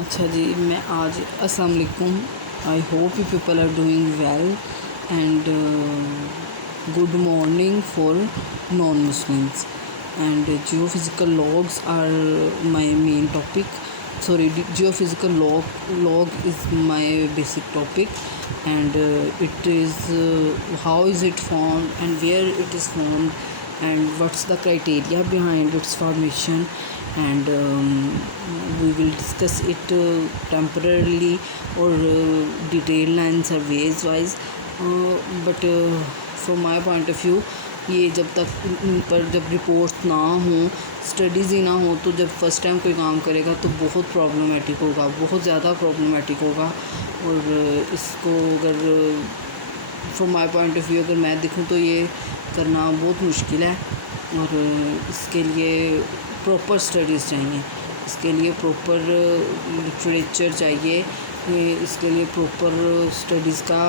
अच्छा जी, मैं आज अस्सलाम वालेकुम। I hope you people are doing well and good morning for non Muslims and geophysical logs are my main topic. Sorry, geophysical log is my basic topic, and it is how is it formed and where it is formed and what's the criteria behind its formation, and we will discuss it temporarily or detailed and surveys wise, but from my point of view ये जब तक इन पर जब reports ना हों, studies ही ना हो, तो जब फर्स्ट टाइम कोई काम करेगा तो बहुत प्रॉब्लमेटिक होगा, बहुत ज़्यादा प्रॉब्लमेटिक होगा. और इसको अगर from my point of view अगर मैं देखूं तो ये करना बहुत मुश्किल है. और इसके लिए प्रॉपर स्टडीज़ चाहिए, इसके लिए प्रॉपर लिटरेचर चाहिए, इसके लिए प्रॉपर स्टडीज़ का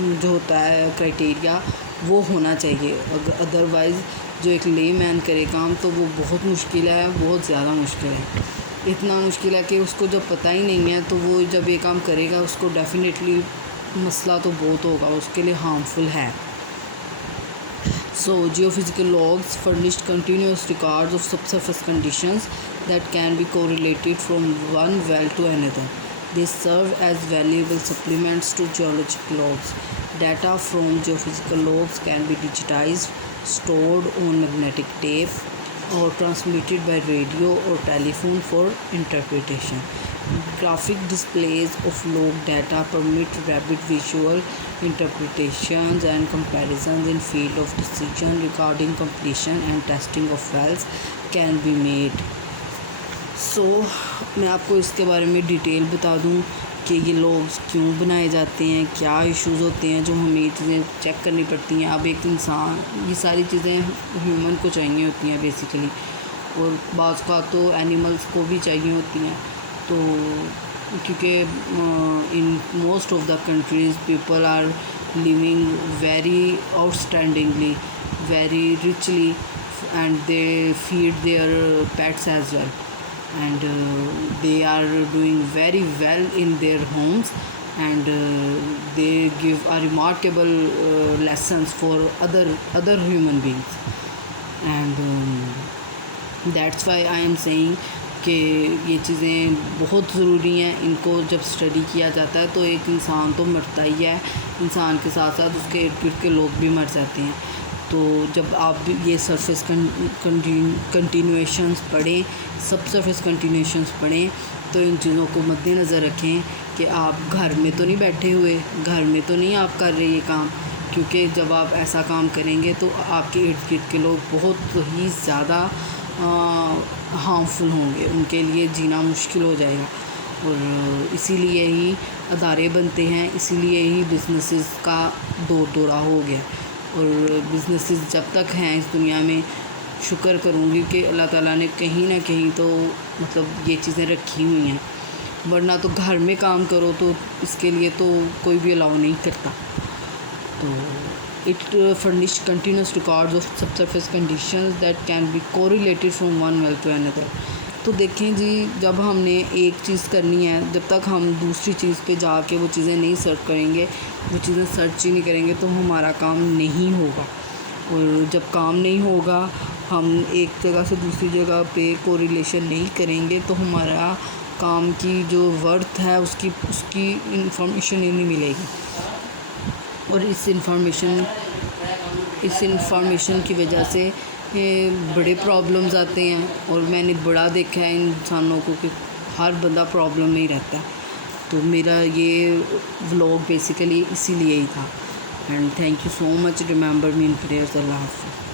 जो होता है क्राइटेरिया वो होना चाहिए. अदरवाइज़ जो एक लेमैन करे काम तो वो बहुत मुश्किल है, बहुत ज़्यादा मुश्किल है. इतना मुश्किल है कि उसको जब पता ही नहीं है तो वो जब ये काम करेगा उसको डेफिनेटली मसला तो बहुत होगा, उसके लिए हार्मफुल है. So, geophysical logs furnished continuous records of subsurface conditions that can be correlated from one well to another. They serve as valuable supplements to geological logs. Data from geophysical logs can be digitized, stored on magnetic tape, or transmitted by radio or telephone for interpretation. Graphic displays of log data permit rapid visual interpretations and comparisons in field of decision regarding completion and testing of wells can be made. So, मैं आपको इसके बारे में detail बता दूं कि ये logs क्यों बनाए जाते हैं, क्या इश्यूज़ होते हैं जो हमें ये चीज़ें चेक करनी पड़ती हैं. अब एक इंसान, ये सारी चीज़ें ह्यूमन को चाहिए होती हैं बेसिकली, और बाज़ का तो एनिमल्स को भी चाहिए होती हैं. तो क्योंकि in most of the countries people are living very outstandingly, very richly, and they feed their pets as well, and they are doing very well in their homes, and they give a remarkable lessons for other human beings, and that's why I am saying कि ये चीज़ें बहुत ज़रूरी हैं. इनको जब study किया जाता है तो एक इंसान तो मरता ही है, इंसान के साथ साथ उसके इर्द गिर्द के लोग भी मर जाते हैं. तो जब आप ये सरफेस कंटिन्यूएशंस पढ़ें, सब सरफेस कंटिन्यूएशंस पढ़ें, तो इन चीज़ों को मद्देनज़र रखें कि आप घर में तो नहीं बैठे हुए, घर में तो नहीं आप कर रहे ये काम, क्योंकि जब आप ऐसा काम करेंगे तो आपके इर्द गिर्द के लोग बहुत ही ज़्यादा हार्मफुल होंगे, उनके लिए जीना मुश्किल हो जाएगा. और इसीलिए ही अदारे बनते हैं, इसीलिए ही बिज़नेसेस का दौरा हो गया. और बिज़नेसेस जब तक हैं इस दुनिया में, शुक्र करूँगी कि अल्लाह ताला ने कहीं ना कहीं तो मतलब ये चीज़ें रखी हुई हैं, वरना तो घर में काम करो तो इसके लिए तो कोई भी अलाउ नहीं करता. तो it furnish continuous records of subsurface conditions that can be correlated from one well to another. तो देखें जी, जब हमने एक चीज़ करनी है, जब तक हम दूसरी चीज़ पे जाके वो चीज़ें नहीं सर्च करेंगे, वो चीज़ें सर्च ही नहीं करेंगे, तो हमारा काम नहीं होगा. और जब काम नहीं होगा, हम एक जगह से दूसरी जगह पे कोरिलेशन नहीं करेंगे, तो हमारा काम की जो वर्थ है उसकी इंफॉर्मेशन ही नहीं मिलेगी. और इस इंफॉर्मेशन की वजह से ये बड़े प्रॉब्लम्स आते हैं. और मैंने बड़ा देखा है इंसानों को कि हर बंदा प्रॉब्लम में ही रहता है. तो मेरा ये व्लॉग बेसिकली इसीलिए ही था. And thank you so much. Remember me in prayers. Allah हाफ़िज़.